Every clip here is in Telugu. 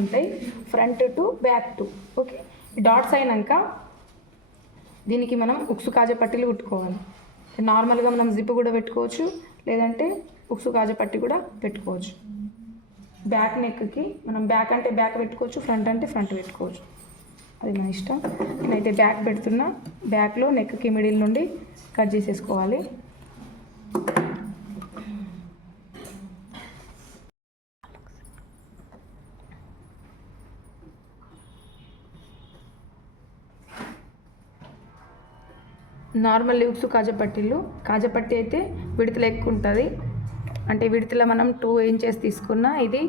ఉంటాయి, front to back to. Okay, dots అయినాక దీనికి మనం ఉక్సు కాజా పట్టీలు కుట్టుకోవాలి. నార్మల్గా మనం జిప్ కూడా పెట్టుకోవచ్చు, లేదంటే ఉక్సు కాజా పట్టి కూడా పెట్టుకోవచ్చు. బ్యాక్ నెక్కి మనం బ్యాక్ అంటే బ్యాక్ పెట్టుకోవచ్చు, ఫ్రంట్ అంటే ఫ్రంట్ పెట్టుకోవచ్చు, అది మన ఇష్టం. నేనైతే బ్యాక్ పెడుతున్నా. బ్యాక్లో నెక్కి మిడిల్ నుండి కట్ చేసేసుకోవాలి. నార్మల్ ఉక్సు కాజపట్టీలు, కాజపట్టి అయితే విడతలు ఎక్కువ ఉంటుంది. అంటే విడతలో మనం 2 ఇంచెస్ తీసుకున్నా, ఇది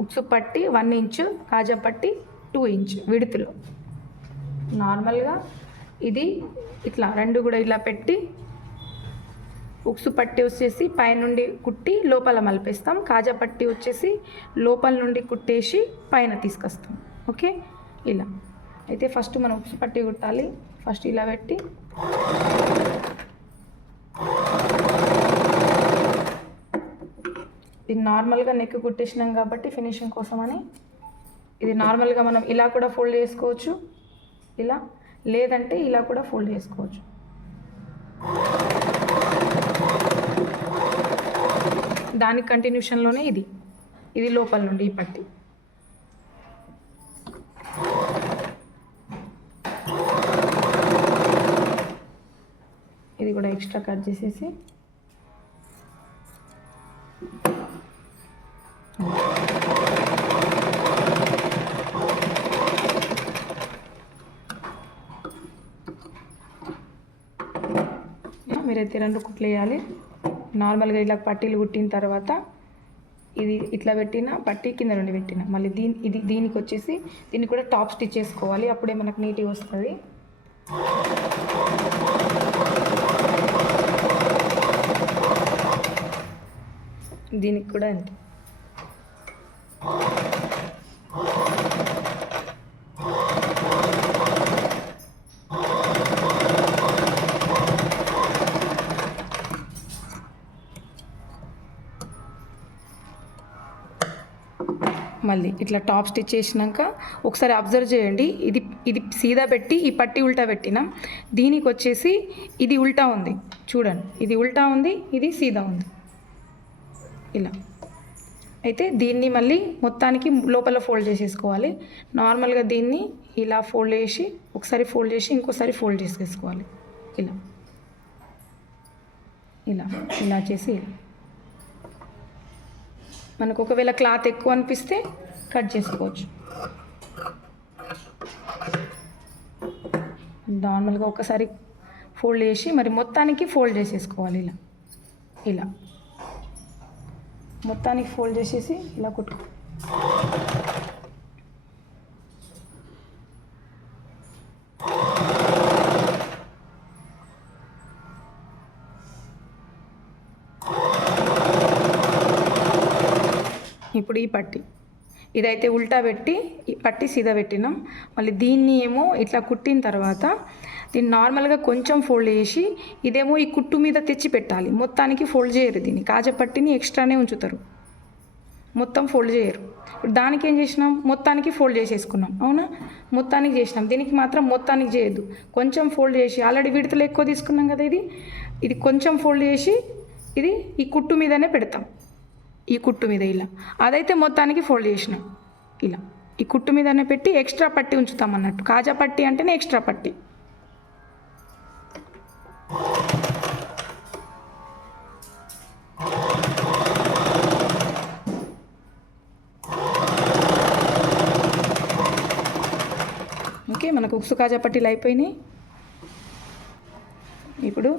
ఉక్సు పట్టి 1 ఇంచు, కాజపట్టి 2 ఇంచ్ విడతలో. నార్మల్గా ఇది ఇట్లా రెండు కూడా ఇలా పెట్టి ఉక్సు పట్టి వచ్చేసి పైనుండి కుట్టి లోపల మలిపేస్తాం. కాజా పట్టి వచ్చేసి లోపల నుండి కుట్టేసి పైన తీసుకొస్తాం. ఓకే, ఇలా అయితే ఫస్ట్ మనం ఉక్సు పట్టి కుట్టాలి. ఫస్ట్ ఇలా పెట్టి ఇది నార్మల్గా నెక్ కుట్టేసినాం కాబట్టి ఫినిషింగ్ కోసమని ఇది నార్మల్గా మనం ఇలా కూడా ఫోల్డ్ చేసుకోవచ్చు, ఇలా లేదంటే ఇలా కూడా ఫోల్డ్ చేసుకోవచ్చు. దాని కంటిన్యూషన్లోనే ఇది లోపల నుండి ఈ పట్టి. ఇది కూడా ఎక్స్ట్రా కట్ చేసేసి మీరైతే 2 కుట్లు వేయాలి. నార్మల్గా ఇలా పట్టీలు కుట్టిన తర్వాత ఇది ఇట్లా పెట్టిన పట్టీ కింద నుండి పెట్టిన మళ్ళీ దీనికి వచ్చేసి దీన్ని కూడా టాప్ స్టిచ్ చేసుకోవాలి. అప్పుడే మనకు నీట్గా వస్తుంది. దీనికి కూడా అంతే. మళ్ళీ ఇట్లా టాప్ స్టిచ్ చేసినాక ఒకసారి అబ్జర్వ్ చేయండి. ఇది సీదా పెట్టి ఈ పట్టి ఉల్టా పెట్టినాం. దీనికి వచ్చేసి ఇది ఉల్టా ఉంది, చూడండి. ఇది ఉల్టా ఉంది, ఇది సీదా ఉంది. ఇలా అయితే దీన్ని మళ్ళీ మొత్తానికి లోపల ఫోల్డ్ చేసేసుకోవాలి. నార్మల్గా దీన్ని ఇలా ఫోల్డ్ చేసి ఒకసారి ఫోల్డ్ చేసి ఇంకోసారి ఫోల్డ్ చేసేసుకోవాలి. ఇలా ఇలా ఇలా చేసి మనకు ఒకవేళ క్లాత్ ఎక్కువ అనిపిస్తే కట్ చేసుకోవచ్చు. నార్మల్గా ఒకసారి ఫోల్డ్ చేసి మరి మొత్తానికి ఫోల్డ్ చేసేసుకోవాలి. ఇలా ఇలా మొత్తానికి ఫోల్డ్ చేసేసి ఇలా కుట్టుకో. ఇప్పుడు ఈ పట్టి ఇదైతే ఉల్టా పెట్టి ఈ పట్టి సీదా పెట్టినాం. మళ్ళీ దీన్ని ఏమో ఇట్లా కుట్టిన తర్వాత దీన్ని నార్మల్గా కొంచెం ఫోల్డ్ చేసి ఇదేమో ఈ కుట్టు మీద తెచ్చి పెట్టాలి. మొత్తానికి ఫోల్డ్ చేయరు. దీన్ని కాజా పట్టిని ఎక్స్ట్రానే ఉంచుతారు, మొత్తం ఫోల్డ్ చేయరు. ఇప్పుడు దానికి ఏం చేసినాం, మొత్తానికి ఫోల్డ్ చేసేసుకున్నాం. అవునా, మొత్తానికి చేసినాం. దీనికి మాత్రం మొత్తానికి చేయొద్దు, కొంచెం ఫోల్డ్ చేసి ఆల్రెడీ విడతలు ఎక్కువ తీసుకున్నాం కదా, ఇది కొంచెం ఫోల్డ్ చేసి ఇది ఈ కుట్టు మీదనే పెడతాం. ఈ కుట్టు మీద ఇలా, అదైతే మొత్తానికి ఫోల్డ్ చేసినాం. ఇలా ఈ కుట్టు మీదనే పెట్టి ఎక్స్ట్రా పట్టి ఉంచుతాం అన్నట్టు. కాజా పట్టి అంటేనే ఎక్స్ట్రా పట్టి. ఓకే, మనకు ఉక్సు కాజా పట్టీలు అయిపోయినాయి. ఇప్పుడు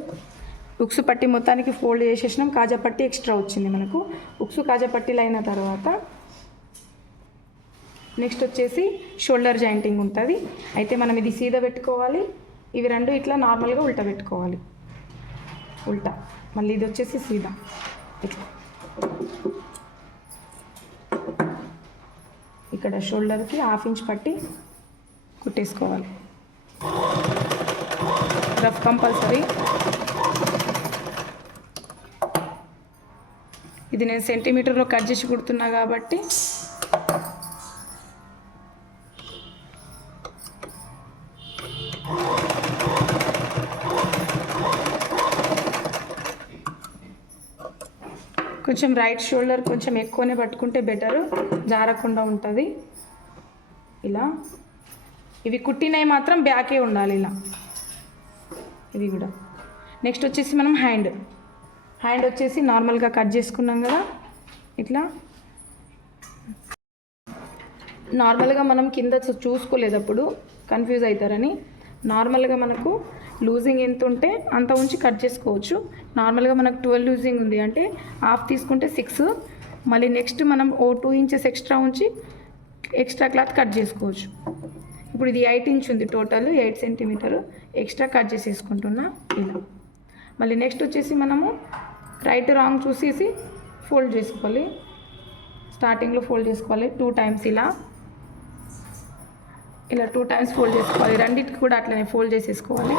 ఉక్సు పట్టి మొత్తానికి ఫోల్డ్ చేసేసినాం. కాజా పట్టి ఎక్స్ట్రా వచ్చింది మనకు. ఉక్సు కాజా పట్టీలు అయిన తర్వాత నెక్స్ట్ వచ్చేసి షోల్డర్ జాయింటింగ్ ఉంటుంది. అయితే మనం ఇది సీదా పెట్టుకోవాలి, ఇవి రెండు ఇట్లా నార్మల్గా ఉల్టా పెట్టుకోవాలి. ఉల్టా మళ్ళీ ఇది వచ్చేసి సీదా. ఇట్లా ఇక్కడ షోల్డర్కి 1/2 ఇంచ్ పట్టి కుట్టేసుకోవాలి. Rough compulsory. ఇది నేను సెంటీమీటర్లో కట్ చేసి కుడుతున్నా కాబట్టి కొంచెం రైట్ షోల్డర్ కొంచెం ఎక్కువనే పట్టుకుంటే బెటరు, జారకుండా ఉంటుంది. ఇలా ఇవి కుట్టినవి మాత్రం బ్యాకే ఉండాలి ఇలా, ఇవి కూడా. నెక్స్ట్ వచ్చేసి మనం హ్యాండ్ వచ్చేసి నార్మల్గా కట్ చేసుకున్నాం కదా, ఇట్లా నార్మల్గా మనం కింద చూసుకోలేదు, అప్పుడు కన్ఫ్యూజ్ అవుతారని నార్మల్గా మనకు లూజింగ్ ఎంత ఉంటే అంత ఉంచి కట్ చేసుకోవచ్చు. నార్మల్గా మనకు 12 లూజింగ్ ఉంది అంటే హాఫ్ తీసుకుంటే 6, మళ్ళీ నెక్స్ట్ మనం 2 ఇంచెస్ ఎక్స్ట్రా ఉంచి ఎక్స్ట్రా క్లాత్ కట్ చేసుకోవచ్చు. ఇప్పుడు ఇది 8 ఇంచ్ ఉంది, టోటల్ 8 సెంటీమీటర్ ఎక్స్ట్రా కట్ చేసేసుకుంటున్నా ఇలా. మళ్ళీ నెక్స్ట్ వచ్చేసి మనము రైట్ రాంగ్ చూసేసి ఫోల్డ్ చేసుకోవాలి. స్టార్టింగ్లో ఫోల్డ్ చేసుకోవాలి 2 టైమ్స్ ఇలా 2 టైమ్స్ ఫోల్డ్ చేసుకోవాలి. రెండింటికి కూడా అట్లనే ఫోల్డ్ చేసేసుకోవాలి.